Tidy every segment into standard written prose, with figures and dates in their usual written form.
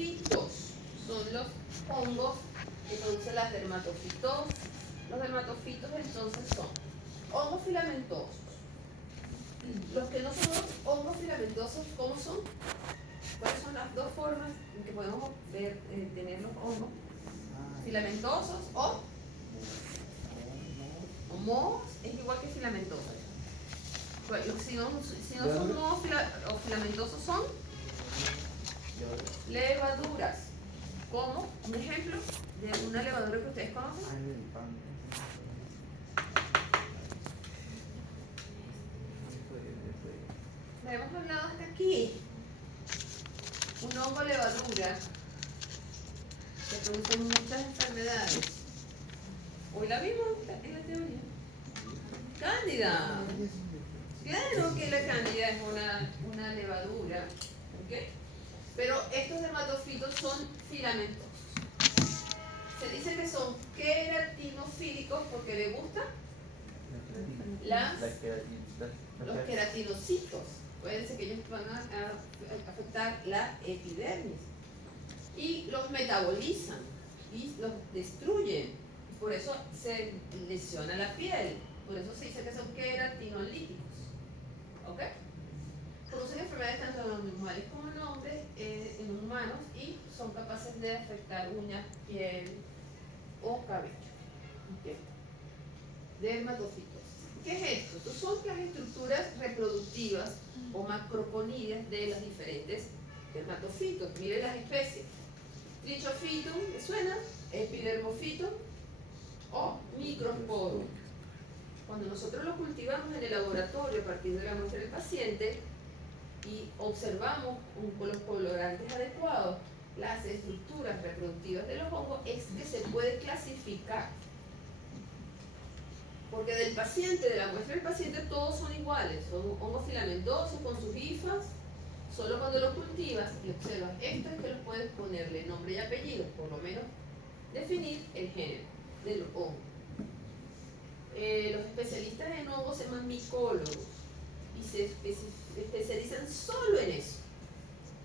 dermatofitos son los hongos, entonces las dermatofitosis. Los dermatofitos entonces son hongos filamentosos. Los que no son hongos filamentosos, ¿cómo son? ¿Cuáles son las dos formas en que podemos ver, tener los hongos? Filamentosos o mohos, es igual que filamentosos. Si no son mohos o filamentosos, son levaduras. ¿Cómo? Un ejemplo de una levadura que ustedes conocen. La hemos hablado hasta aquí. Un hongo levadura que produce muchas enfermedades. Hoy la vimos en la teoría. Cándida. Claro que la cándida es una levadura. ¿Okay? Pero estos dermatofitos son filamentosos. Se dice que son queratinofílicos porque le gustan los queratinocitos. Acuérdense que ellos van a afectar la epidermis. Y los metabolizan y los destruyen. Por eso se lesiona la piel. Por eso se dice que son queratinolíticos. ¿Ok? Producen enfermedades tanto en animales como en hombres, en humanos, y son capaces de afectar uñas, piel o cabello. ¿Okay? Dermatofitosis. ¿Qué es esto? Estas son las estructuras reproductivas o macroponidas de los diferentes dermatofitos. Miren las especies. Trichophytum, ¿me suena? Epidermophytum o Microsporum. Cuando nosotros lo cultivamos en el laboratorio a partir de la muestra del paciente y observamos con los colorantes adecuados las estructuras reproductivas de los hongos, es que se puede clasificar. Porque del paciente, de la muestra del paciente, todos son iguales. Son hongos filamentosos con sus hifas. Solo cuando los cultivas y observas esto es que los puedes ponerle nombre y apellido, por lo menos definir el género del hongo. Los especialistas en hongos se llaman micólogos y se especializan solo en eso.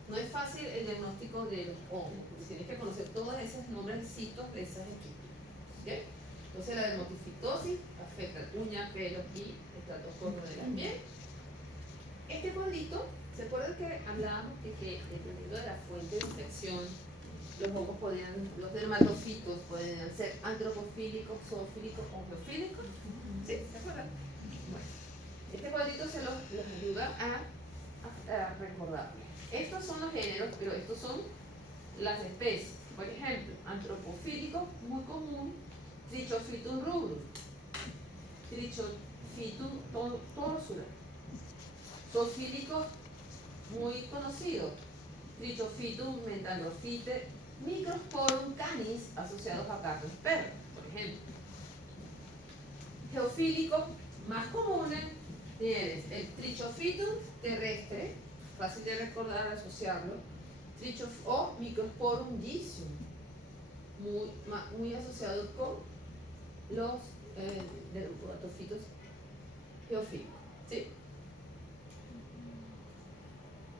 No es fácil el diagnóstico de los hongos, porque tienes que conocer todos esos nombrecitos de esas estructuras. ¿Okay? Entonces la dermatofitosis afecta uñas, pelos y estratoformo de la piel. Este cuadrito, ¿se acuerdan que hablábamos que dependiendo de la fuente de infección, los dermatofitos podían ser antropofílicos, zoofílicos o geofílicos? ¿Sí? ¿Se acuerdan? Bueno, este cuadrito se los ayuda a recordar. Estos son los géneros, pero estos son las especies. Por ejemplo, antropofílico, muy común, Trichophytum rubrum, Trichophytum torsula. Zoofílico, muy conocido, Trichophytum mentandrophyte, Microsporum canis, asociados a gatos y perros, por ejemplo. Geofílico, más comunes, tienes el Trichophytum terrestre, fácil de recordar, asociarlo, o Microsporum gicium, muy asociado con los dermatofitos geofílicos. ¿Sí?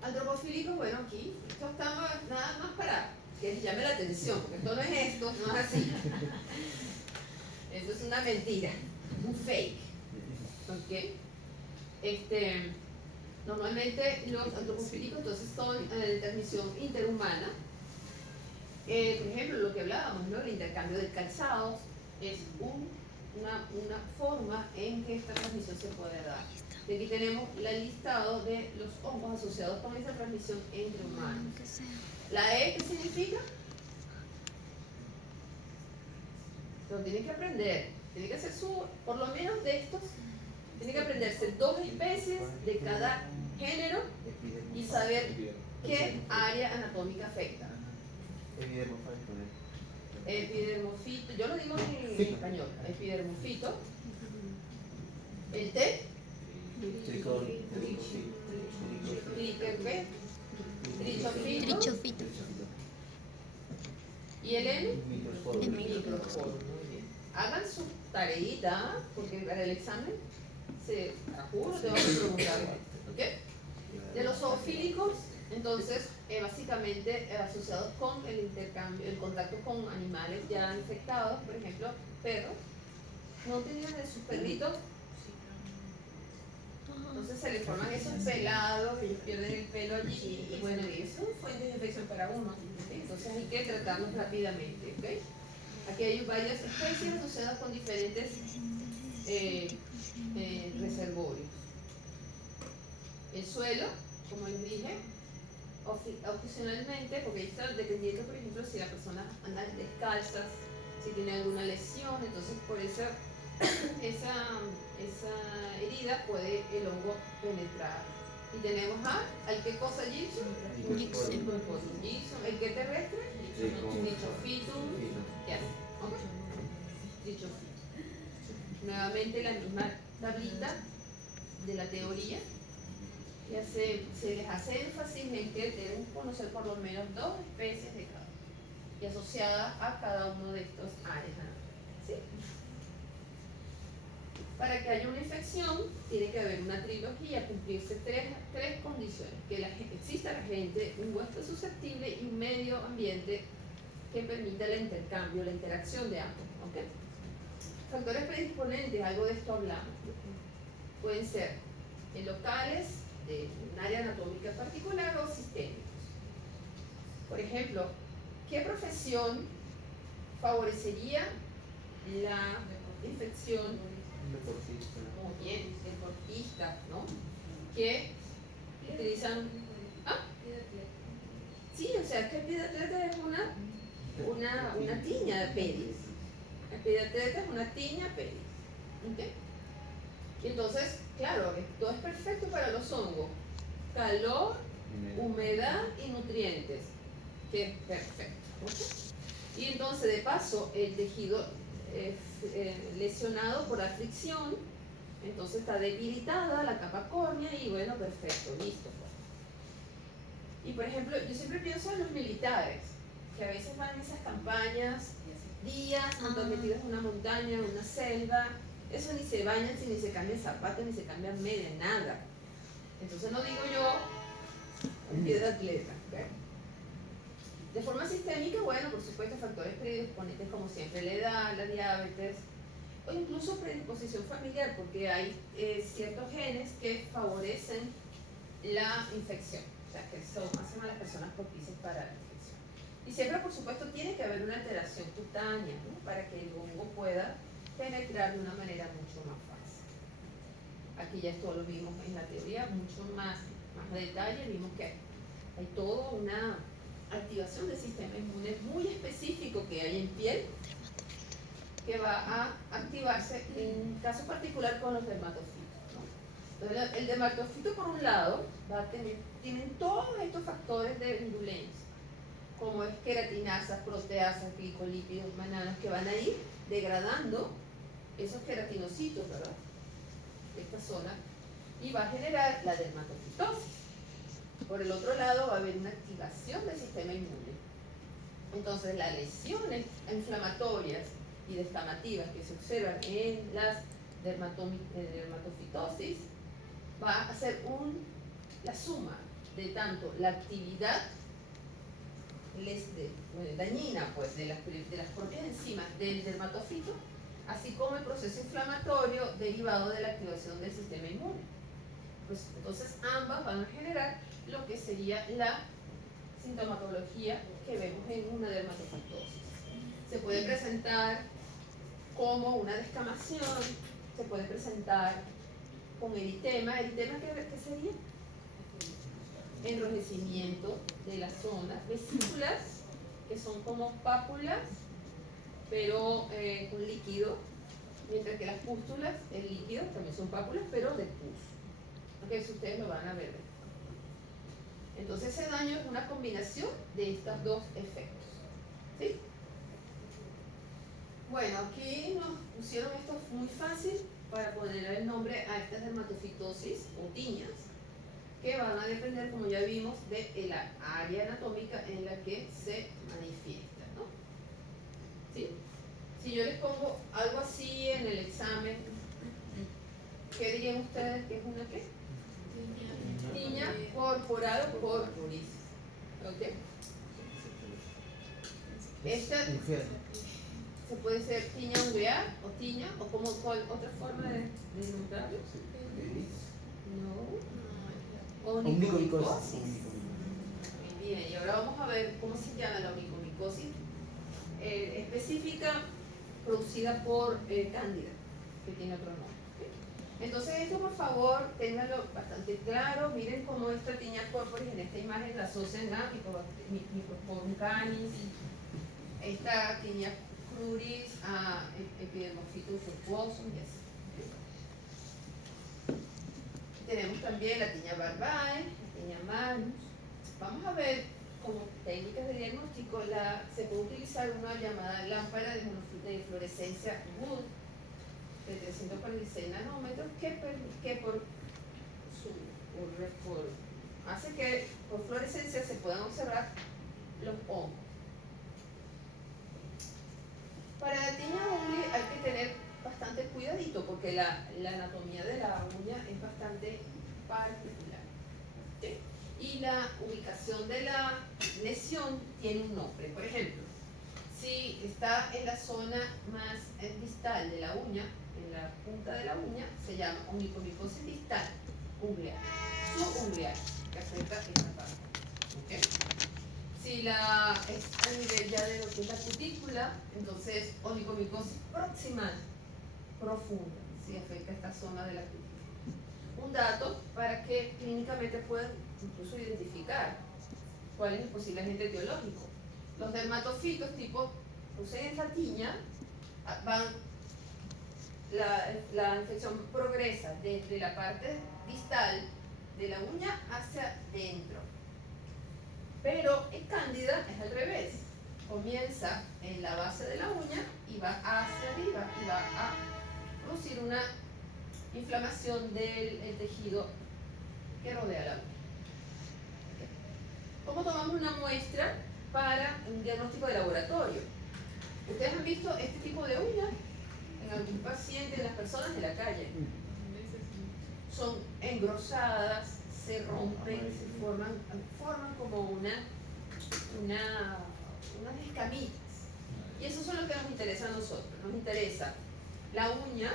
Antropofílicos, bueno, aquí esto está nada más para que les llame la atención, porque esto no es esto, no es así. Eso es una mentira, un fake. ¿Ok? Normalmente los antropofílicos entonces son de transmisión interhumana. Por ejemplo, lo que hablábamos, ¿no? El intercambio de calzados es una forma en que esta transmisión se puede dar. Y aquí tenemos el listado de los hongos asociados con esta transmisión entre humanos. La E, ¿qué significa? Lo tienen que aprender. Tienen que hacer por lo menos de estos, tienen que aprenderse 2 especies de cada género y saber qué área anatómica afecta. Epidermofito, yo lo digo en español, epidermofito. El T, trichofito. Y el N, microsporum. Muy bien. Hagan su tareita, porque para el examen, juro, te van a preguntar. ¿Ok? De los zoofílicos, entonces, básicamente asociados con el intercambio, el contacto con animales ya infectados, por ejemplo, perros. No tenían de sus perritos, entonces se les forman esos pelados, ellos pierden el pelo allí y bueno, y eso es fuente de infección para uno. ¿Okay? Entonces hay que tratarlos rápidamente. ¿Okay? Aquí hay varias especies asociadas con diferentes reservorios. El suelo, como les dije, ocasionalmente, porque ahí está dependiendo, por ejemplo, si la persona anda descalzas, si tiene alguna lesión, entonces por esa herida puede el hongo penetrar. Y tenemos ¿al qué cosa Gibson? Gibson. ¿El qué terrestre? Dichophytum. Yes. Okay. Dichophytum. Nuevamente la misma tablita de la teoría. Se les hace énfasis en que deben conocer por lo menos 2 especies de cada y asociadas a cada uno de estos áreas. ¿Sí? Para que haya una infección, tiene que haber una trilogía, cumplirse tres condiciones: que exista la gente, un huésped susceptible y un medio ambiente que permita el intercambio, la interacción de ambos. ¿Okay? Factores predisponentes, algo de esto hablamos. Pueden ser locales, de un área anatómica particular o sistémicos. Por ejemplo, ¿qué profesión favorecería la infección? Deportista. Muy bien, deportistas, ¿no? Que utilizan... ¿Ah? Sí, o sea, que el pediatleta es una tiña de pedis. El pediatleta es una tiña pedis. ¿Okay? Y entonces, claro, todo es perfecto para los hongos. Calor, humedad y nutrientes. Que es perfecto. ¿Okay? Y entonces, de paso, el tejido lesionado por la fricción, entonces está debilitada la capa córnea y bueno, perfecto, listo. Y por ejemplo, yo siempre pienso en los militares, que a veces van en esas campañas, días, metidos en una montaña, en una selva, eso ni se bañan, ni se cambian zapatos, ni se cambian medias, nada. Entonces no digo yo, pie de atleta. ¿Okay? De forma sistémica, bueno, por supuesto, factores predisponentes como siempre, la edad, la diabetes, o incluso predisposición familiar, porque hay ciertos genes que favorecen la infección, o sea, que hacen a las personas propicias para la infección. Y siempre, por supuesto, tiene que haber una alteración cutánea, ¿no? Para que el hongo pueda penetrar de una manera mucho más fácil. Aquí ya esto lo vimos en la teoría, mucho más detalle, vimos que hay toda una activación del sistema inmune muy específico que hay en piel, que va a activarse en un caso particular con los dermatofitos, ¿no? Entonces, el dermatofito, por un lado, tienen todos estos factores de indulencia, como es queratinasas, proteasas, glicolípidos, mananas, que van a ir degradando esos queratinocitos, ¿verdad? Esta zona, y va a generar la dermatofitosis. Por el otro lado, va a haber una activación del sistema inmune. Entonces, las lesiones inflamatorias y descamativas que se observan en las dermatofitosis va a ser la suma de tanto la actividad dañina pues, de las propias enzimas del dermatofito, así como el proceso inflamatorio derivado de la activación del sistema inmune. Pues, entonces ambas van a generar lo que sería la sintomatología que vemos en una dermatofitosis. Se puede presentar como una descamación, se puede presentar con eritema. ¿Eritema qué sería? Enrojecimiento de las zonas vesículas, que son como pápulas, pero con líquido, mientras que las pústulas, el líquido, también son pápulas, pero de pus. Okay, eso ustedes lo van a ver. Entonces ese daño es una combinación de estos dos efectos. ¿Sí? Bueno, aquí nos pusieron esto muy fácil para poner el nombre a estas dermatofitosis o tiñas, que van a depender, como ya vimos, de la área anatómica en la que se manifiesta, ¿no? ¿Sí? Si yo les pongo algo así en el examen, ¿qué dirían ustedes que es una qué? Tiña corporal o corporis. Esta se puede ser tiña umbrear o tiña, o como otra forma de nombrarlo. No. Onicomicosis. Bien, y ahora vamos a ver cómo se llama la onicomicosis específica producida por Cándida, que tiene otro nombre. Entonces esto, por favor, ténganlo bastante claro. Miren cómo esta tiña corporis en esta imagen la asocian a Microsporum canis, esta tiña cruris a Epidermophytus fructuosum y así. Tenemos también la tiña barbae, la tiña magnus. Vamos a ver como técnicas de diagnóstico, se puede utilizar una llamada lámpara de fluorescencia Wood de 346 nanómetros hace que por fluorescencia se puedan observar los hongos. Para la tiña unguis hay que tener bastante cuidadito porque la anatomía de la uña es bastante particular, ¿sí? Y la ubicación de la lesión tiene un nombre. Por ejemplo, si está en la zona más distal de la uña, en la punta de la uña, se llama onicomicosis distal unglear, subunglear, que afecta esta parte. ¿Okay? Si es a nivel ya de lo que es la cutícula, entonces onicomicosis proximal profunda, si afecta esta zona de la cutícula. Un dato para que clínicamente puedan incluso identificar cuál es el posible agente etiológico. Los dermatofitos tipo poseen la tiña, la infección progresa desde la parte distal de la uña hacia dentro. Pero en cándida es al revés. Comienza en la base de la uña y va hacia arriba y va a producir una inflamación del tejido que rodea la uña. ¿Cómo tomamos una muestra para un diagnóstico de laboratorio? ¿Ustedes han visto este tipo de uñas en algún paciente, en las personas de la calle? Son engrosadas, se rompen, se forman como unas escamitas. Y eso es lo que nos interesa a nosotros. Nos interesa la uña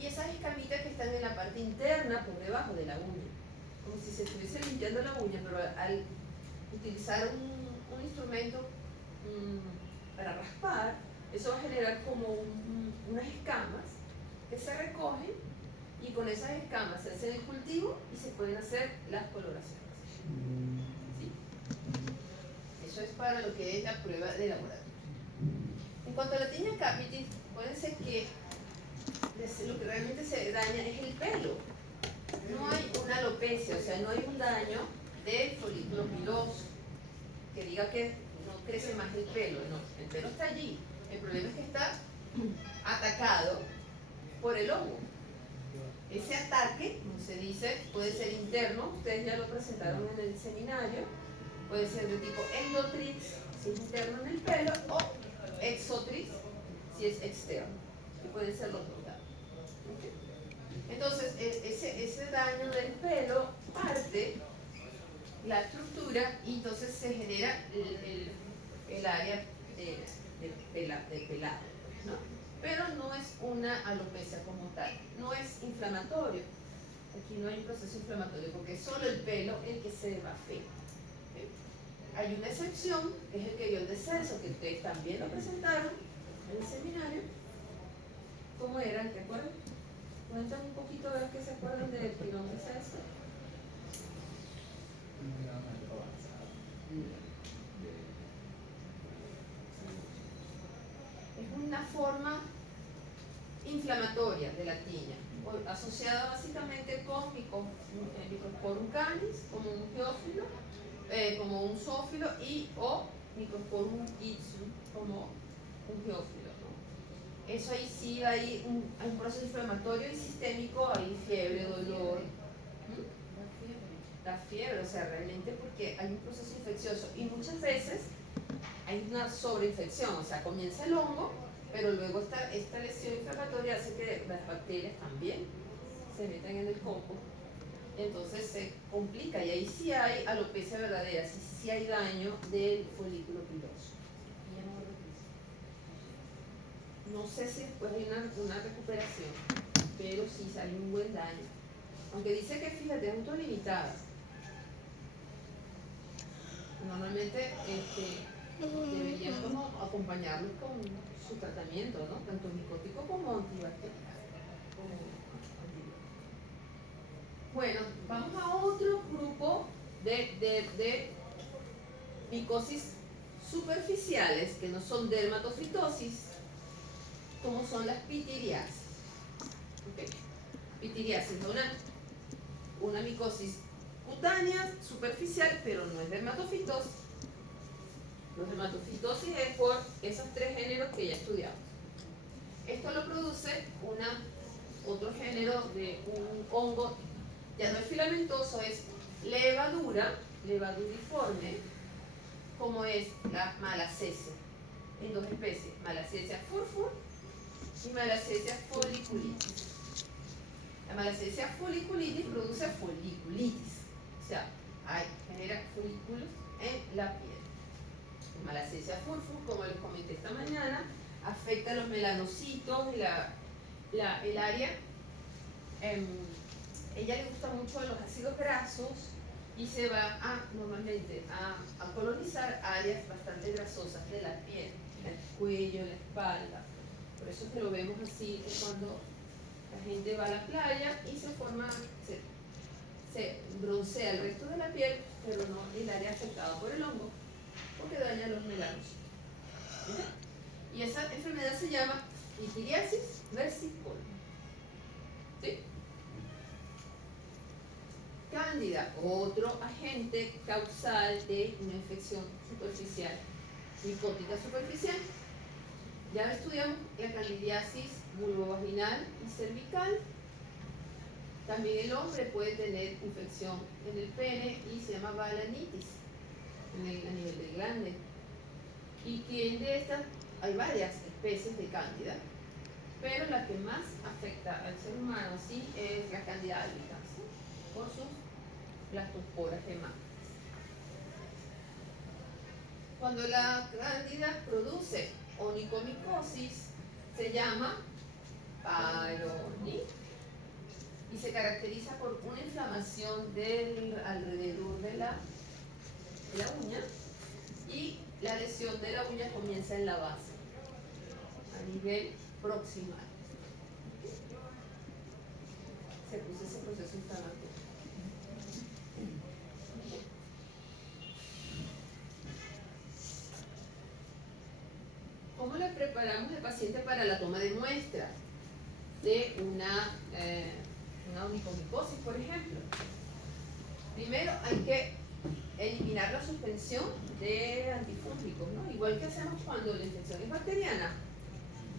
y esas escamitas que están en la parte interna por debajo de la uña. Como si se estuviese limpiando la uña, pero al utilizar un instrumento para raspar, eso va a generar como unas escamas que se recogen y con esas escamas se hace el cultivo y se pueden hacer las coloraciones. ¿Sí? Eso es para lo que es la prueba de laboratorio. En cuanto a la tiña capitis, puede ser que lo que realmente se daña es el pelo. No hay una alopecia, o sea, no hay un daño del folículo piloso que diga que no crece más el pelo. No, el pelo está allí. El problema es que está atacado por el hongo. Ese ataque, como se dice, puede ser interno, ustedes ya lo presentaron en el seminario, puede ser de tipo endotrix, si es interno en el pelo, o exotrix, si es externo, que pueden ser los dos daños. ¿Okay? Entonces, ese daño del pelo parte la estructura y entonces se genera el área del pelado, ¿no? Pero no es una alopecia como tal, no es inflamatorio. Aquí no hay un proceso inflamatorio porque es solo el pelo el que se desbafea. ¿Okay? Hay una excepción, que es el que dio el descenso, que ustedes también lo presentaron en el seminario. ¿Cómo era? ¿Te acuerdas? Cuéntame un poquito a ver qué se acuerdan del pilón descenso. Es una forma inflamatoria de la tiña, asociada básicamente con Microsporum canis, como un geófilo, como un zoófilo, y o Microsporum ipsum, como un geófilo, ¿no? Eso ahí sí hay un proceso inflamatorio y sistémico, hay fiebre, dolor. La fiebre, o sea, realmente porque hay un proceso infeccioso y muchas veces hay una sobreinfección, o sea, comienza el hongo, pero luego esta lesión inflamatoria hace que las bacterias también se metan en el coco, entonces se complica y ahí sí hay alopecia verdadera, sí hay daño del folículo piloso. No sé si después hay una recuperación, pero sí sale un buen daño. Aunque dice que, fíjate, es autolimitada. Normalmente deberían como acompañarlos con su tratamiento, ¿no? Tanto micótico como antibacterial. Bueno, vamos a otro grupo de micosis superficiales que no son dermatofitosis, como son las pitiriasis. Okay. Pitiriasis es una micosis cutánea, superficial, pero no es dermatofitosis. Los dermatofitosis es por esos tres géneros que ya estudiamos. Esto lo produce otro género de un hongo, ya no es filamentoso, es levaduriforme, como es la malacesia, en dos especies, Malassezia furfur y Malassezia folliculitis. La Malassezia folliculitis produce foliculitis, o sea, genera folículos en la piel. La Malassezia furfur, como les comenté esta mañana, afecta a los melanocitos y el área. Ella le gusta mucho los ácidos grasos y se va normalmente a colonizar áreas bastante grasosas de la piel, el cuello, la espalda. Por eso es que lo vemos así cuando la gente va a la playa y se broncea el resto de la piel, pero no el área afectada por el hongo, porque daña los melanocitos. Y esa enfermedad se llama pitiriasis versicolor. ¿Sí? Cándida, otro agente causal de una infección superficial, micótica superficial. Ya estudiamos la candidiasis vulvovaginal y cervical. También el hombre puede tener infección en el pene y se llama balanitis a nivel del glande. Y que de estas hay varias especies de cándida, pero la que más afecta al ser humano sí es la Candida albicans, por sus blastosporas hemáticas. Cuando la cándida produce onicomicosis, se llama paronitis y se caracteriza por una inflamación alrededor de la uña, y la lesión de la uña comienza en la base, a nivel proximal. Se produce ese proceso inflamatorio. ¿Cómo le preparamos al paciente para la toma de muestra de una onicomicosis, por ejemplo? Primero hay que eliminar la suspensión de antifúngicos, ¿no? Igual que hacemos cuando la infección es bacteriana,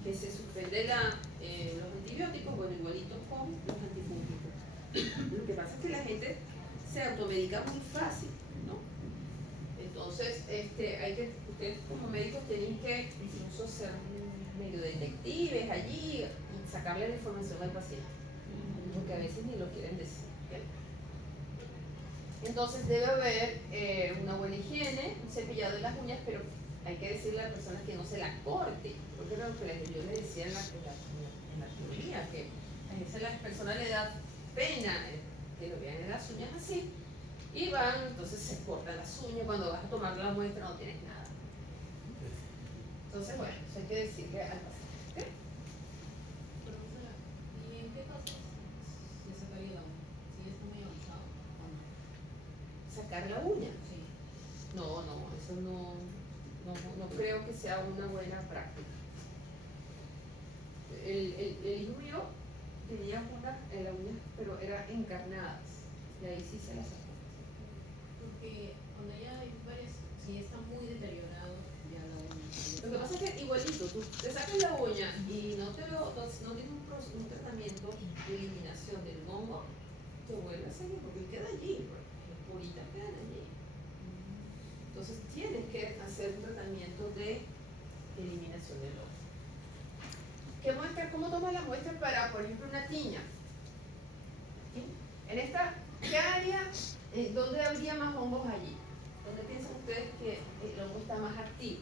que se suspende los antibióticos, bueno, igualito con los antifúngicos. Lo que pasa es que la gente se automedica muy fácil, ¿no? Entonces, ustedes como médicos tienen que incluso ser medio detectives allí y sacarle la información al paciente, porque a veces ni lo quieren decir. ¿Okay? Entonces debe haber una buena higiene, un cepillado de las uñas, pero hay que decirle a la persona que no se la corte, porque era lo que yo le decía en la teoría, que a veces a las personas le da pena que lo vean en las uñas así, y van, entonces se cortan las uñas, cuando vas a tomar la muestra no tienes nada. Entonces, bueno, eso hay que decirle al paciente. ¿Okay? Profesora, ¿y en qué casos le sacaría la uña? ¿Si está muy avanzado o no? ¿Sacar la uña? Sí. No, eso no creo que sea una buena práctica. El hijo mío tenía unas uñas, pero eran encarnadas, y ahí sí se las sacó. Porque cuando ya hay varias, si está muy deteriorado, ya la uña. Lo que pasa es que igualito, tú te sacas la uña y no tienes un tratamiento de eliminación del hongo, te vuelve a seguir porque queda allí, las poritas quedan allí. Entonces tienes que hacer un tratamiento de eliminación del hongo. ¿Cómo toma la muestra para, por ejemplo, una tiña? ¿Sí? ¿Qué área, dónde habría más hongos allí? ¿Dónde piensan ustedes que el hongo está más activo?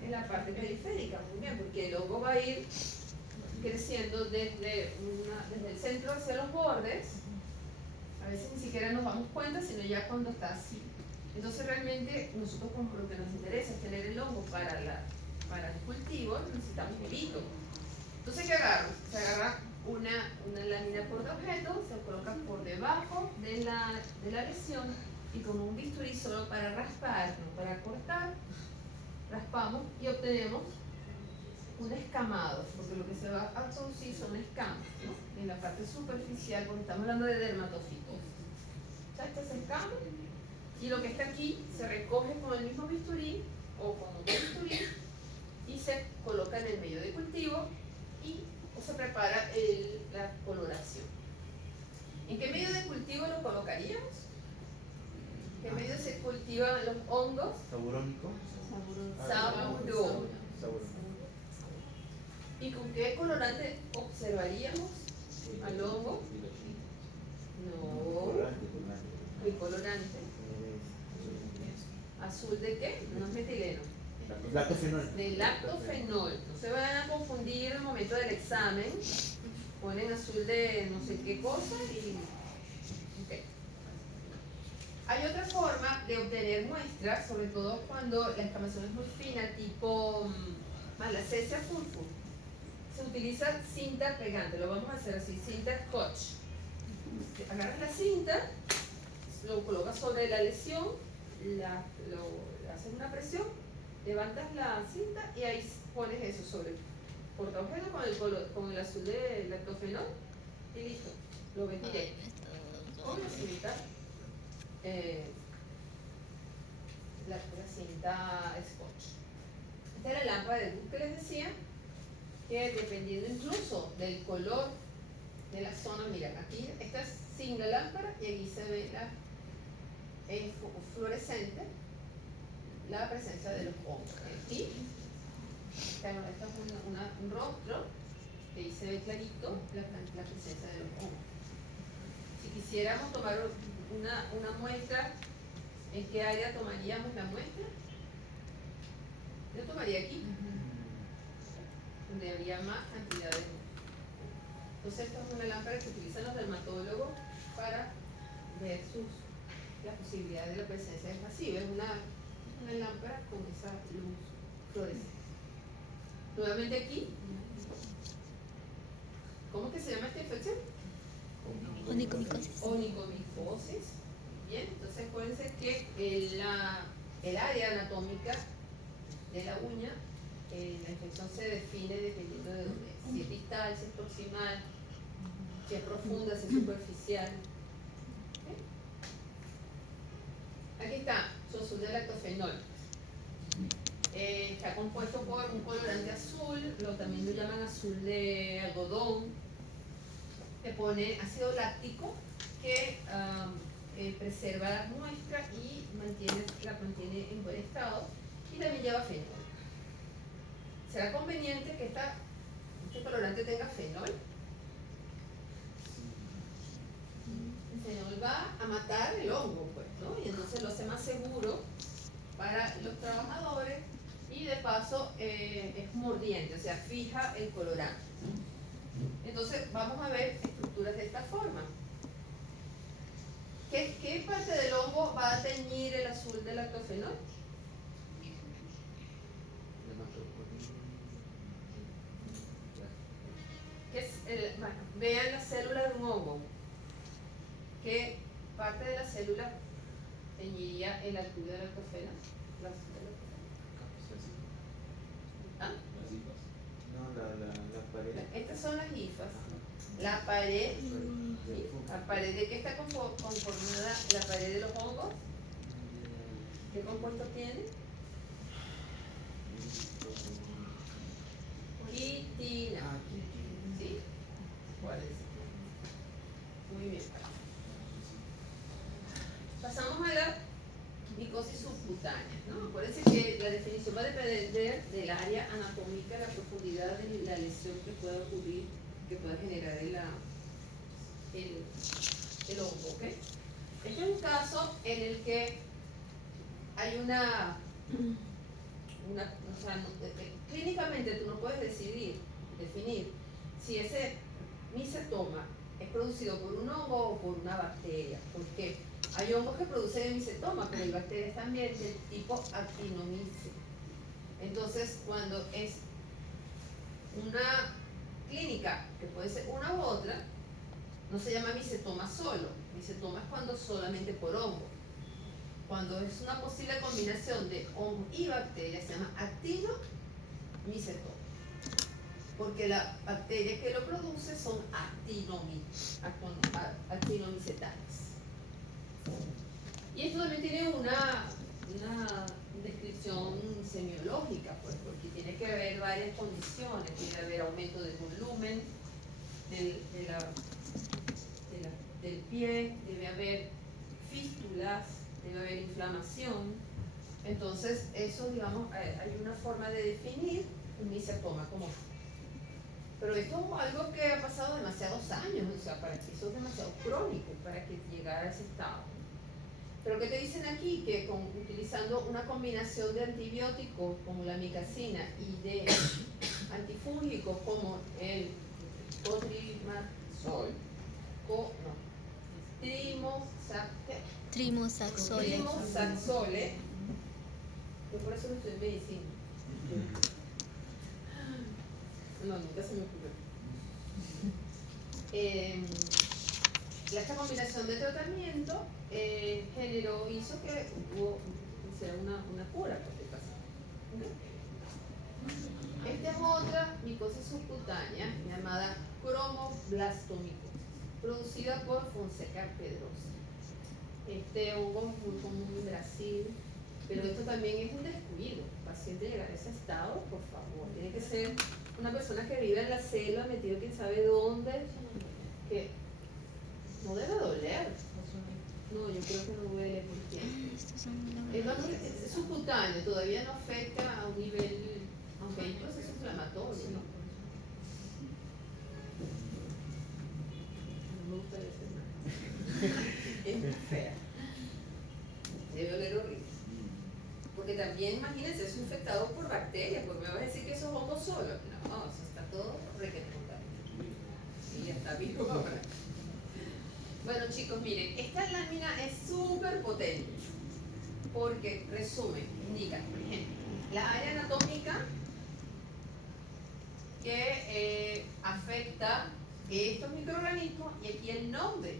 En En la parte periférica, muy bien, porque el hongo va a ir creciendo desde el centro hacia los bordes. A veces ni siquiera nos damos cuenta, sino ya cuando está así. Entonces realmente nosotros, como lo que nos interesa es tener el hongo para el cultivo, necesitamos el hito. Entonces, ¿qué agarro? Se agarra una lámina portaobjeto, se coloca por debajo de la lesión y con un bisturí solo para raspar, no para cortar, raspamos y obtenemos un escamado, porque lo que se va a producir son escamas, ¿no? En la parte superficial, porque estamos hablando de dermatofitosis. ¿Ya? Este se escama y lo que está aquí se recoge con el mismo bisturí o con otro bisturí y se coloca en el medio de cultivo y se prepara la coloración. ¿En qué medio de cultivo lo colocaríamos? ¿En qué medio se cultivan los hongos? ¿Saburónico? Saburo. Saburónico. ¿Y con qué colorante observaríamos al hongo? No, ¿qué colorante? ¿Azul de qué? No es metileno. Lactofenol. De lactofenol. No se van a confundir en el momento del examen. Ponen azul de no sé qué cosa y... Okay. Hay otra forma de obtener muestras, sobre todo cuando la escamación es muy fina, tipo Malassezia furfur. Se utiliza cinta pegante, lo vamos a hacer así, cinta scotch. Agarras la cinta, lo colocas sobre la lesión, haces una presión, levantas la cinta y ahí pones eso sobre el portaobjeto con el azul de lactofenol y listo, lo ves directo. Con la cinta, la cinta scotch. Esta es la lámpara de luz que les decía, que dependiendo incluso del color de la zona, mira, aquí esta es sin la lámpara y aquí se ve fluorescente la presencia de los hongos. Aquí esto es un rostro, que ahí se ve clarito la presencia de los hongos. Si quisiéramos tomar una muestra, ¿en qué área tomaríamos la muestra? Yo tomaría aquí, donde habría más cantidad de hongos. Entonces esta es una lámpara que utilizan los dermatólogos para ver la posibilidad de la presencia de pasiva. Es una lámpara con esa luz fluorescente. Nuevamente aquí, ¿cómo que se llama esta infección? Onicomicosis. Onicomicosis. Bien, entonces acuérdense que el área anatómica de la uña, la infección se define dependiendo de dónde es. Si es distal, si es proximal, si es profunda, si es superficial. ¿Okay? Aquí está su azul de lactofenol. Está compuesto por un colorante azul, también lo llaman azul de algodón. Le pone ácido láctico que preserva la muestra y la mantiene en buen estado, y también lleva fenol. ¿Será conveniente que este colorante tenga fenol? El fenol va a matar el hongo, pues, ¿no? Y entonces lo hace más seguro para los trabajadores y de paso es mordiente, o sea, fija el colorante. Entonces vamos a ver estructuras de esta forma. ¿Qué parte del hongo va a teñir el azul del lactofenol? Bueno, vean la célula de un hongo. ¿Qué parte de la célula teñiría el azul del lactofenol? ¿Ah? No, la pared. Estas son las hifas. La pared, ¿sí? ¿La pared de qué está conformada la pared de los hongos? ¿Qué compuesto tiene? Quitina. ¿Sí? ¿Cuál es? Muy bien. Pasamos a la micosis subcutánea, ¿no? Acuérdense que la definición va a depender del área anatómica, la profundidad de la lesión que pueda ocurrir, que pueda generar el hongo, ¿ok? Este es un caso en el que hay o sea, clínicamente tú no puedes definir si ese micetoma es producido por un hongo o por una bacteria. ¿Por qué? Hay hongos que producen micetoma, pero hay bacterias también del tipo Actinomyces. Entonces, cuando es una clínica, que puede ser una u otra, no se llama micetoma solo. Micetoma es cuando solamente por hongo. Cuando es una posible combinación de hongo y bacteria, se llama actinomicetoma. Porque la bacteria que lo produce son actinomicetales. Y esto también tiene una descripción semiológica, pues, porque tiene que haber varias condiciones. Tiene que haber aumento del volumen del pie, debe haber fístulas, debe haber inflamación. Entonces, eso, digamos, hay una forma de definir un micetoma como tal. Pero esto es algo que ha pasado demasiados años, o sea, para que eso es demasiado crónico para que llegara a ese estado. Pero ¿qué te dicen aquí? Que utilizando una combinación de antibióticos como la micacina y de antifúngicos como el trimoxaxole, yo por eso no estoy en medicina. No, nunca se me ocurrió. Esta combinación de tratamiento hizo que hiciera una cura por esta situación. Esta es otra micosis subcutánea llamada cromoblastomicosis, producida por Fonseca pedrosa. Este hongo es muy común en Brasil, pero esto también es un descuido. El paciente llegar a ese estado, por favor, tiene que ser una persona que vive en la selva, metido quién sabe dónde, que no debe doler. No, yo creo que no duele porque es subcutáneo, todavía no afecta a un nivel, aunque hay un proceso inflamatorio, ¿no? No me gusta decir nada. Es muy fea. Debe oler horrible. Porque también, imagínense, es infectado por bacterias, porque me vas a decir que eso es hongo solo. No, eso está todo requete contaminado. Y ya está vivo ahora. Bueno, chicos, miren, esta lámina es súper potente. Porque, resumen, indica, por ejemplo, la área anatómica que afecta estos microorganismos y aquí el nombre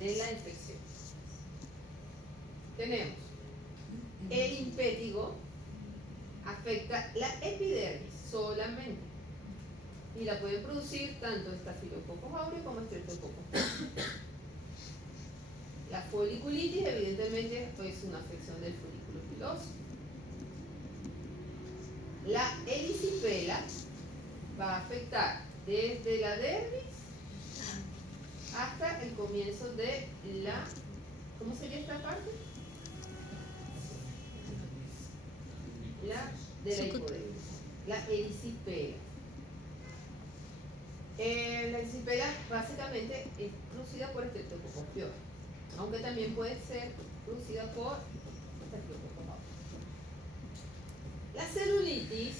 de la infección. Tenemos el impétigo, afecta la epidermis solamente y la pueden producir tanto Staphylococcus aureus como Streptococcus. La foliculitis evidentemente es una afección del folículo piloso. La erisipela va a afectar desde la dermis hasta el comienzo de la, ¿cómo sería esta parte? De la hipodermis, la erisipela. La erisipela básicamente es producida por Streptococcus pyogenes, aunque también puede ser producida por Staphylococcus aureus. La celulitis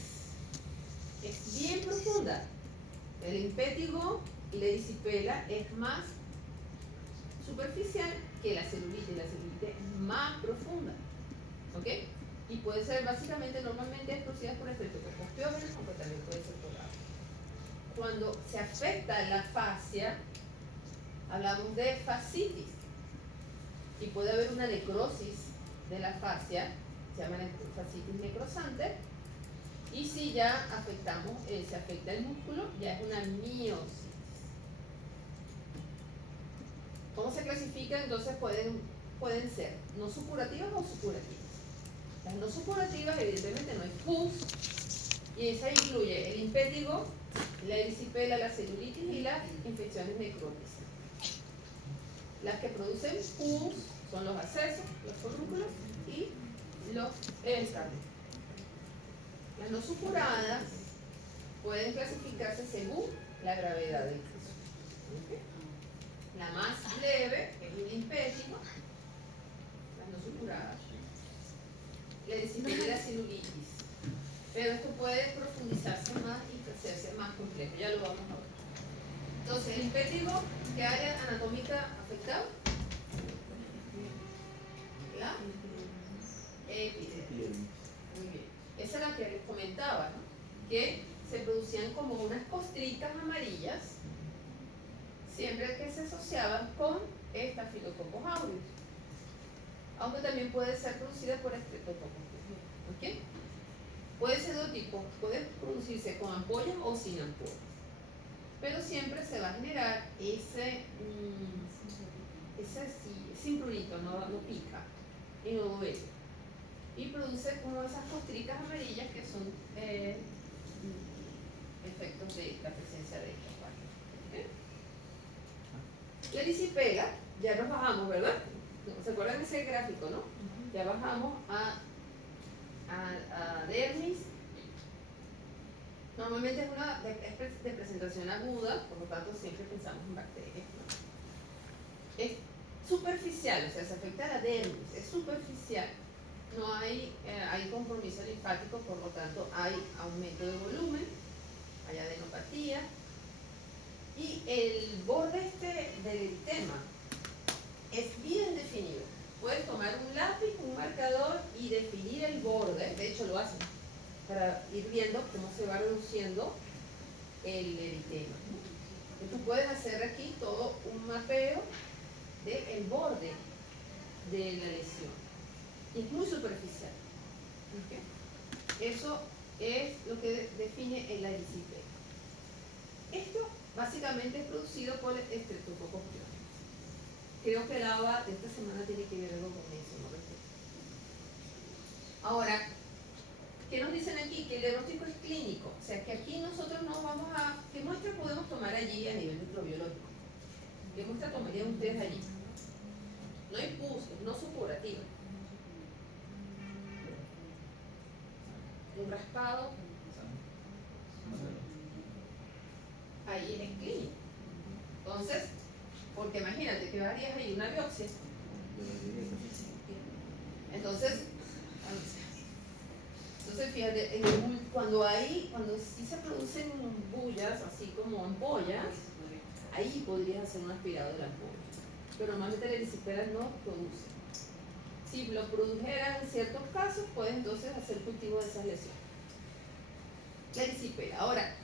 es bien profunda. El impétigo y la erisipela es más superficial que la celulitis. La celulitis es más profunda. ¿Ok? Y puede ser básicamente, normalmente es producida por Streptococcus pyogenes, aunque también puede ser por agua. Cuando se afecta la fascia, hablamos de fascitis. Y puede haber una necrosis de la fascia, se llama fascitis necrosante. Y si ya afectamos, se afecta el músculo, ya es una miositis. ¿Cómo se clasifica? Entonces pueden ser no supurativas o supurativas. Las no supurativas evidentemente no es pus, y esa incluye el impétigo, la erisipela, la celulitis y las infecciones necróticas. Las que producen pus son los abscesos, los forúnculos y los escardios. Las no supuradas pueden clasificarse según la gravedad del caso. ¿Okay? La más leve es el impétigo, las no supuradas. La erisipela y la celulitis puede profundizarse más y hacerse más complejo, ya lo vamos a ver. Entonces, el impétigo, ¿qué área anatómica afectada? La epidermis. Muy bien. Esa es la que les comentaba, ¿no? Que se producían como unas costritas amarillas siempre que se asociaban con Staphylococcus aureus, aunque también puede ser producida por Streptococcus. ¿Ok? Puede ser de dos tipos, puede producirse con ampollas o sin ampollas, pero siempre se va a generar ese cinturito, no pica y no duele, y produce como esas costritas amarillas que son efectos de la presencia de estos partes. ¿Okay? La erisipela, ya nos bajamos, ¿verdad? ¿Se acuerdan de ese gráfico, no? Ya bajamos a dermis. Normalmente es una de presentación aguda, por lo tanto siempre pensamos en bacterias, ¿no? Es superficial, o sea, se afecta a la dermis, es superficial. No hay, hay compromiso linfático, por lo tanto hay aumento de volumen, hay adenopatía, y el borde del eritema es bien definido. Puedes tomar un lápiz, un marcador y definir el borde, de hecho lo hacen, para ir viendo cómo se va reduciendo el eritema. Entonces, tú puedes hacer aquí todo un mapeo del borde de la lesión. Y es muy superficial. ¿Okay? Eso es lo que define el erisipela. Esto básicamente es producido por Streptococcus pyogenes. Creo que el ABA de esta semana tiene que ver algo con eso, ¿no? Ahora, ¿qué nos dicen aquí? Que el diagnóstico es clínico. O sea, que aquí nosotros no vamos a... ¿Qué muestra podemos tomar allí a nivel microbiológico? ¿Qué muestra tomarían ustedes allí? No hay pus, no supurativa. Un raspado, ahí es clínico. Entonces, porque imagínate que harías ahí una biopsia. Entonces fíjate, cuando sí se producen bullas, así como ampollas, ahí podrías hacer un aspirado de la ampolla. Pero normalmente la erisipela no produce. Si lo produjera en ciertos casos, puedes entonces hacer cultivo de esas lesiones. La erisipela. Ahora,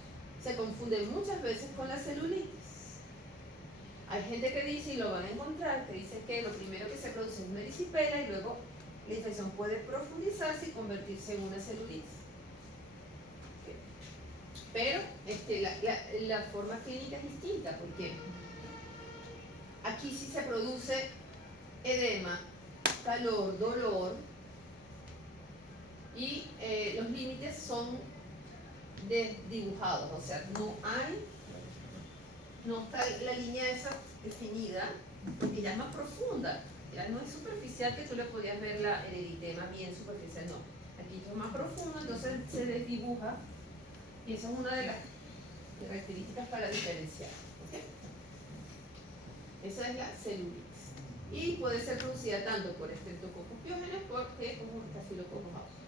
se confunde muchas veces con la celulitis. Hay gente que dice, y lo van a encontrar, que dice que lo primero que se produce es una erisipela y luego la infección puede profundizarse y convertirse en una celulitis. Okay. Pero la forma clínica es distinta, porque aquí sí se produce edema, calor, dolor, y los límites son desdibujados, o sea, no está la línea esa definida, porque ya es más profunda, ya no es superficial que tú le podías ver el eritema bien superficial, no, aquí es más profundo, entonces se desdibuja, y esa es una de las características para diferenciar. ¿Okay? Esa es la celulitis. Y puede ser producida tanto por Streptococcus pyogenes como Staphylococcus aureus.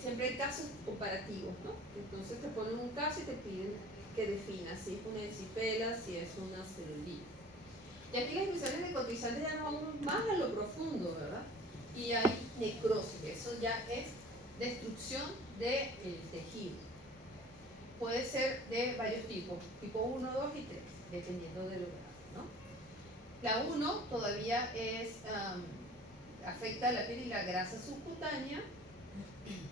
Siempre hay casos comparativos, ¿no? Entonces te ponen un caso y te piden que definas si es una erisipela, si es una celulitis. Y aquí las infecciones necrotizantes ya no vamos más a lo profundo, ¿verdad? Y hay necrosis, eso ya es destrucción del tejido. Puede ser de varios tipos, tipo 1, 2 y 3, dependiendo de lo que hace, ¿no? La 1 todavía afecta la piel y la grasa subcutánea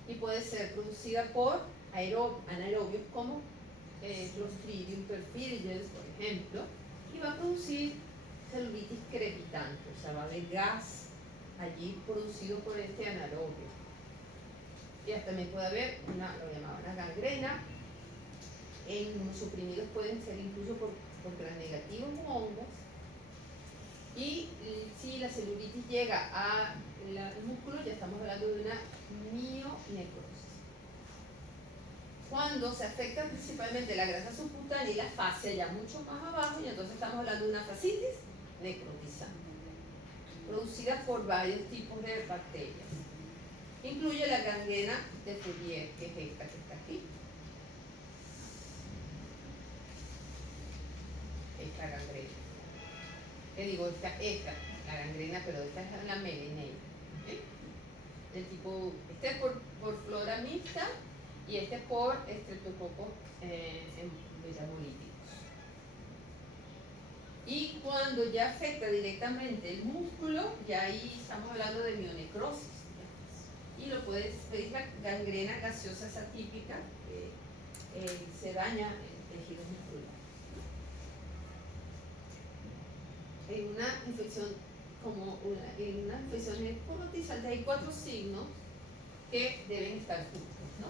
y puede ser producida por anaerobios como Clostridium perfringens, por ejemplo, y va a producir celulitis crepitante, o sea, va a haber gas allí producido por este anaerobio. Y también puede haber lo llamaban una gangrena. Suprimidos pueden ser incluso por gram negativos o hongos. Y si la celulitis llega al músculo, ya estamos hablando de una mionecrosis. Cuando se afecta principalmente la grasa subcutánea y la fascia ya mucho más abajo, y entonces estamos hablando de una fascitis necrotizante. producida por varios tipos de bacterias. Incluye la gangrena de Fourier, que es esta que está aquí. Esta gangrena. ¿Qué digo? Esta, la gangrena, pero esta es la melenea. Del tipo, este es por flora mixta y este es por estreptococos metabolitos. Y cuando ya afecta directamente el músculo, ya ahí estamos hablando de mionecrosis. Y lo puedes ver, la gangrena gaseosa esa típica, se daña el tejido muscular. En una infección en una infección esponotizante hay 4 signos que deben estar juntos, ¿no?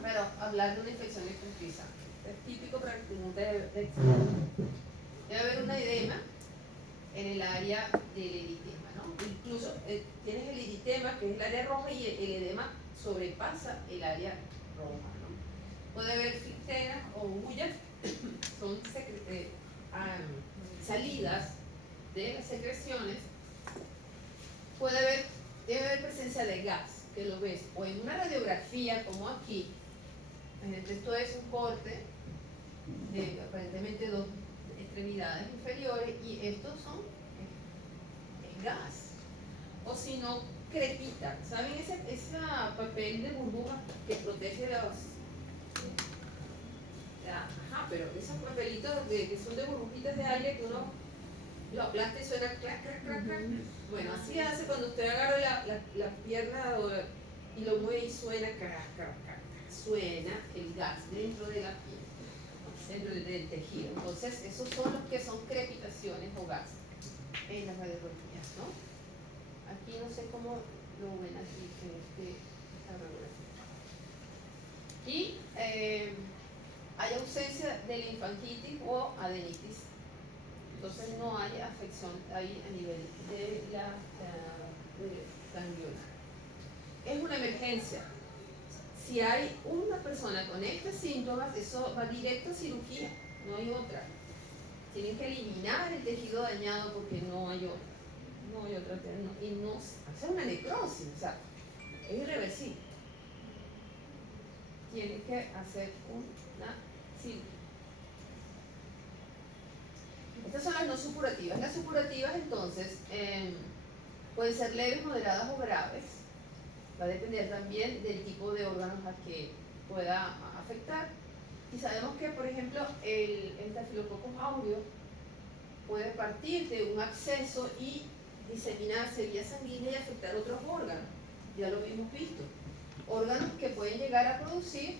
Pero hablar de una infección esponotizante es típico para el pregunta de examen. Debe haber un edema en el área del eritema, ¿no? Incluso tienes el eritema, que es el área roja, y el edema sobrepasa el área roja, ¿no? Puede haber ficteras o bullas, son salidas de las secreciones. Debe haber presencia de gas, que lo ves, o en una radiografía como aquí. Esto es un corte de aparentemente 2 extremidades inferiores, y estos son gas, o si no, crepita. ¿Saben ese papel de burbuja que protege pero esos papelitos que son de burbujitas de aire que uno lo aplasta y suena clac, clac, clac, clac? Bueno, así hace cuando usted agarra la pierna y lo mueve y suena crac, crac, crac. Suena el gas dentro de la piel, dentro del tejido. Entonces, esos son los que son crepitaciones o gas en las radiografías, ¿no? Aquí no sé cómo lo ven aquí en esta radiografía. Y hay ausencia de linfangitis o adenitis. Entonces no hay afección ahí a nivel de la ganglionar. Es una emergencia. Si hay una persona con estos síntomas, eso va directo a cirugía, no hay otra. Tienen que eliminar el tejido dañado porque no hay otra. No hay otra. Y no hacer una necrosis, o sea, es irreversible. Tienen que hacer una cirugía. Estas son las no supurativas. Las supurativas, entonces, pueden ser leves, moderadas o graves. Va a depender también del tipo de órganos a que pueda afectar. Y sabemos que, por ejemplo, el Staphylococcus aureus puede partir de un absceso y diseminarse vía sanguínea y afectar otros órganos. Ya lo hemos visto. Órganos que pueden llegar a producir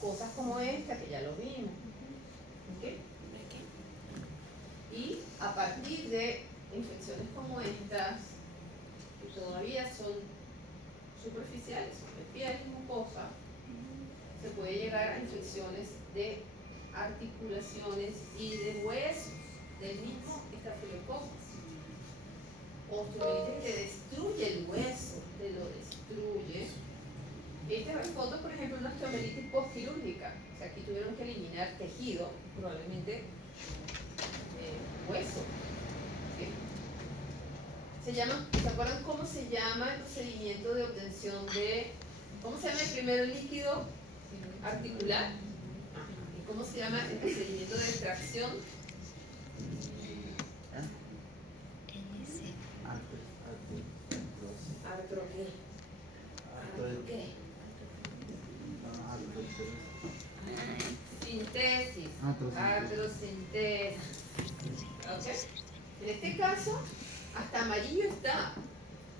cosas como esta, que ya lo vimos. ¿Okay? Y a partir de infecciones como estas, que todavía son superficiales, son de piel y mucosa, se puede llegar a infecciones de articulaciones y de huesos del mismo estafilococcus. Osteomielitis que destruye el hueso, te lo destruye. Esta es una foto, por ejemplo, de una osteomielitis postquirúrgica. O sea, aquí tuvieron que eliminar tejido, probablemente hueso. ¿Sí? ¿Se acuerdan cómo se llama el procedimiento de obtención de, cómo se llama el primer líquido articular? ¿Y cómo se llama el procedimiento de extracción? Sintesis, artrosintesis. ¿Okay? En este caso, hasta amarillo está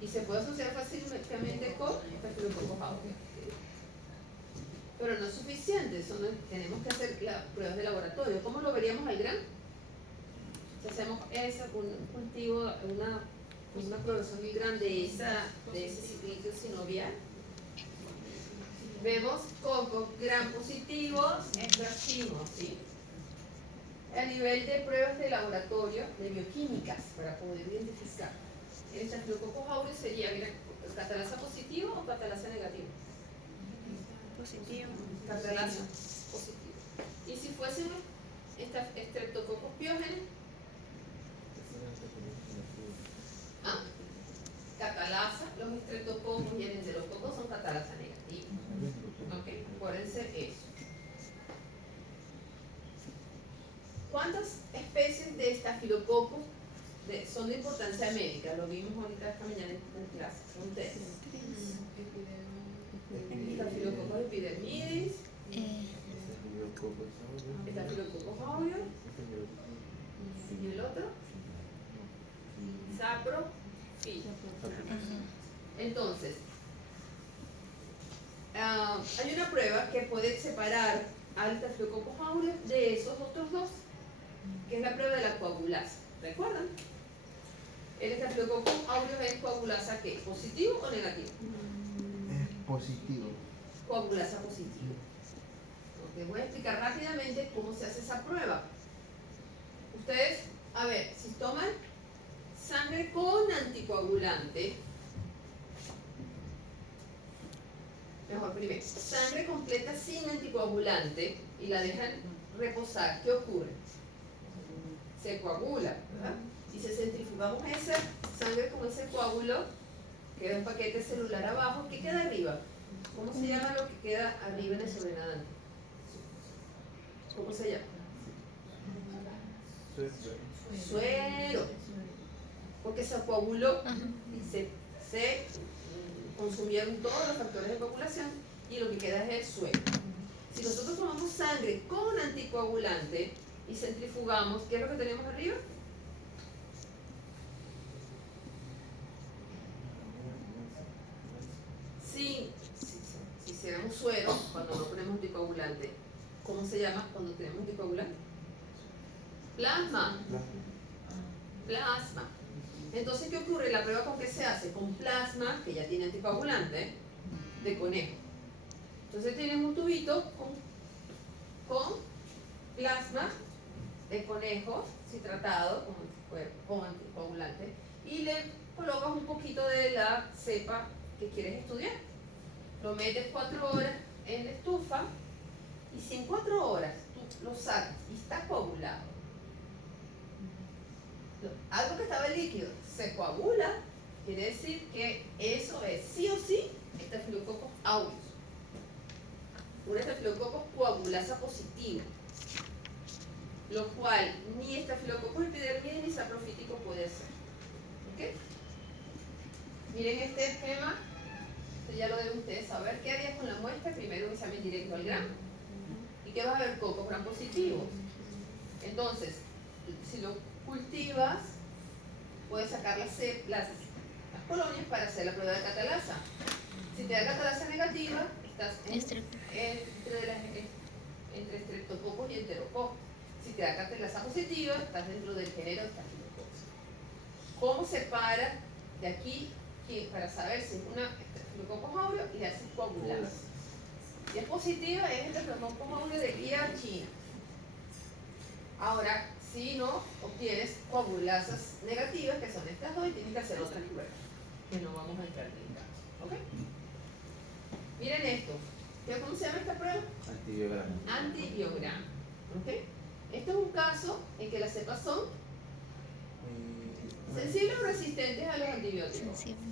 y se puede asociar fácilmente con Staphylococcus aureus. Pero no es suficiente, tenemos que hacer las pruebas de laboratorio. ¿Cómo lo veríamos al grano? Si hacemos un cultivo, una progresión muy grande de ese ciclito sinovial, vemos cocos gram positivos en racimos, ¿sí? A nivel de pruebas de laboratorio, de bioquímicas, para poder identificar. El Staphylococcus aureus sería, mira, catalasa positivo o catalasa negativo. Positivo. Catalasa positivo. Y si fuésemos Streptococcus piógenes, son de importancia médica, lo vimos ahorita esta mañana en clase, son tres. Estafilococcus epidermidis, Staphylococcus aureus, y el otro, Saprophyllus. Entonces, hay una prueba que puede separar al Staphylococcus aureus de esos otros dos, que es la prueba de la coagulasa. ¿Recuerdan? ¿El Staphylococcus aureus es coagulasa qué? ¿Positivo o negativo? Es positivo. Coagulasa positivo. Les voy a explicar rápidamente cómo se hace esa prueba. Ustedes, a ver, si toman sangre con anticoagulante, mejor primero, sangre completa sin anticoagulante y la dejan reposar, ¿qué ocurre? Se coagula, ¿verdad? Y si centrifugamos esa sangre con ese coágulo, queda un paquete celular abajo, ¿qué queda arriba? ¿Cómo se llama lo que queda arriba en el sobrenadante? ¿Cómo se llama? Suero. Porque se coaguló y se consumieron todos los factores de coagulación y lo que queda es el suero. Si nosotros tomamos sangre con anticoagulante y centrifugamos, ¿qué es lo que tenemos arriba? Si hiciéramos suero cuando no ponemos anticoagulante, ¿cómo se llama cuando tenemos anticoagulante? Plasma. Plasma. Entonces, ¿qué ocurre? La prueba con qué se hace? Con plasma, que ya tiene anticoagulante, de conejo. Entonces tienes un tubito con plasma de conejo, si tratado con anticoagulante, y le colocas un poquito de la cepa que quieres estudiar. Lo metes 4 horas en la estufa y si en 4 horas tú lo sacas y está coagulado, algo que estaba líquido se coagula, quiere decir que eso es sí o sí Staphylococcus aureus, un Staphylococcus coagulasa positivo, lo cual ni Staphylococcus epidermidis ni saprofítico puede ser. ¿Ok? Miren este esquema, ya lo deben ustedes saber. ¿Qué harías con la muestra? Primero un examen directo al grano. ¿Y qué vas a ver? Cocos gram positivos. Entonces, si lo cultivas, puedes sacar las colonias para hacer la prueba de catalasa. Si te da catalasa negativa, estás entre streptococcus y enterococcus. Si te da catalasa positiva, estás dentro del género Staphylococcus. ¿Cómo se para de aquí para saber si es una Staphylococcus aureus y le haces coagulasa? Si es positiva, es Staphylococcus aureus de guía china. Ahora, si no, obtienes coagulasas negativas, que son estas dos, y tienes que hacer otras pruebas, que no vamos a entrar en el caso. ¿Ok? Miren esto. ¿Cómo se llama esta prueba? Antibiograma. Antibiograma. ¿Ok? Esto es un caso en que las cepas son sensibles o resistentes a los antibióticos. Sensible.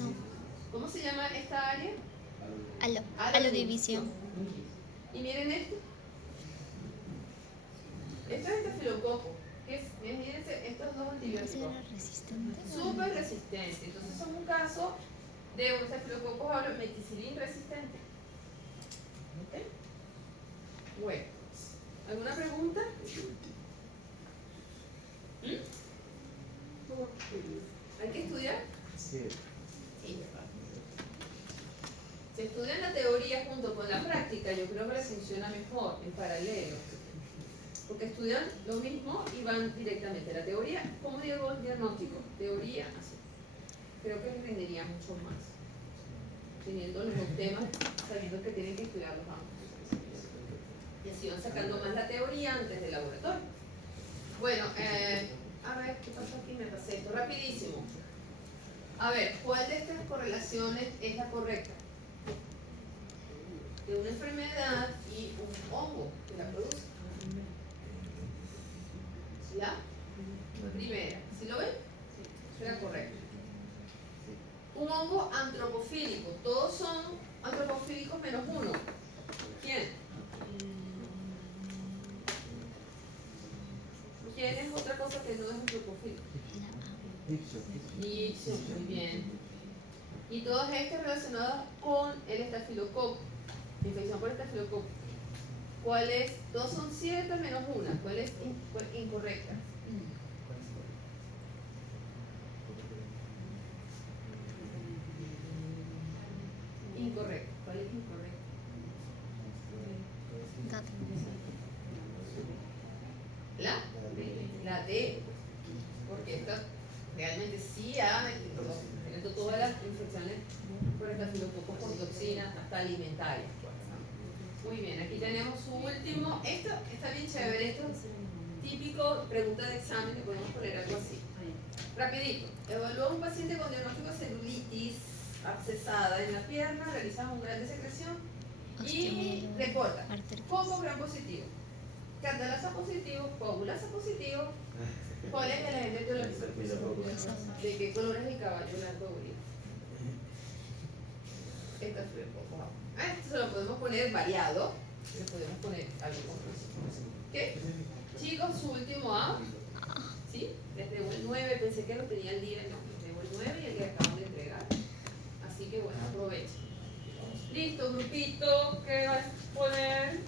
No. ¿Cómo se llama esta área? Alodivisión. Y miren esto. Esto es Staphylococcus. Fíjense, estos dos antibióticos. Súper resistente. Entonces son un caso de un Staphylococcus aureus meticilin resistente. ¿Ok? Bueno. ¿Alguna pregunta? ¿Hay que estudiar? Sí. Sí. Si estudian la teoría junto con la práctica, yo creo que les funciona mejor, en paralelo. Porque estudian lo mismo y van directamente. La teoría, como digo, el diagnóstico, teoría, así. Creo que les rendiría mucho más. Teniendo los dos temas, sabiendo que tienen que estudiarlos ambos. Y así van sacando más la teoría antes del laboratorio. Bueno, a ver, ¿qué pasó aquí? Me pasé esto rapidísimo. A ver, ¿cuál de estas correlaciones es la correcta? De una enfermedad y un hongo que la produce. ¿Ya? Primera, ¿sí lo ven? Será correcto. Un hongo antropofílico. Todos son antropofílicos menos uno. ¿Quién? ¿Quién es otra cosa que no es antropofílico? Ictus, muy bien. Y todos estos relacionados con el estafilococo, infección por estafilococo. ¿Cuál es? Dos son ciertas menos una. ¿Cuál es incorrecta? Incorrecto. ¿Cuál es incorrecto? Gato. La D. Porque esta realmente sí ha tenido todas las infecciones por estafilococo por toxina hasta alimentarias. Pues, ¿no? Muy bien, aquí tenemos su último. Esto está bien chévere. Esto es típico pregunta de examen que podemos poner algo así. Rapidito. Evalúa a un paciente con diagnóstico de celulitis abscesada en la pierna, realizamos un grado de secreción y reporta coco gram positivo, catalasa positivo, coagulasa positivo. ¿Cuál es el agente biológico? ¿De qué color es el caballo blanco brillo? Esta fue el coco. Esto se lo podemos poner variado, le podemos poner algo con eso. ¿Qué? Chicos, su último A. ¿Sí? Les debo el 9, pensé que lo tenía el día, no, les debo el 9 y el que acaban de entregar. Así que bueno, aprovechen. Listo, grupito, ¿qué vas a poner?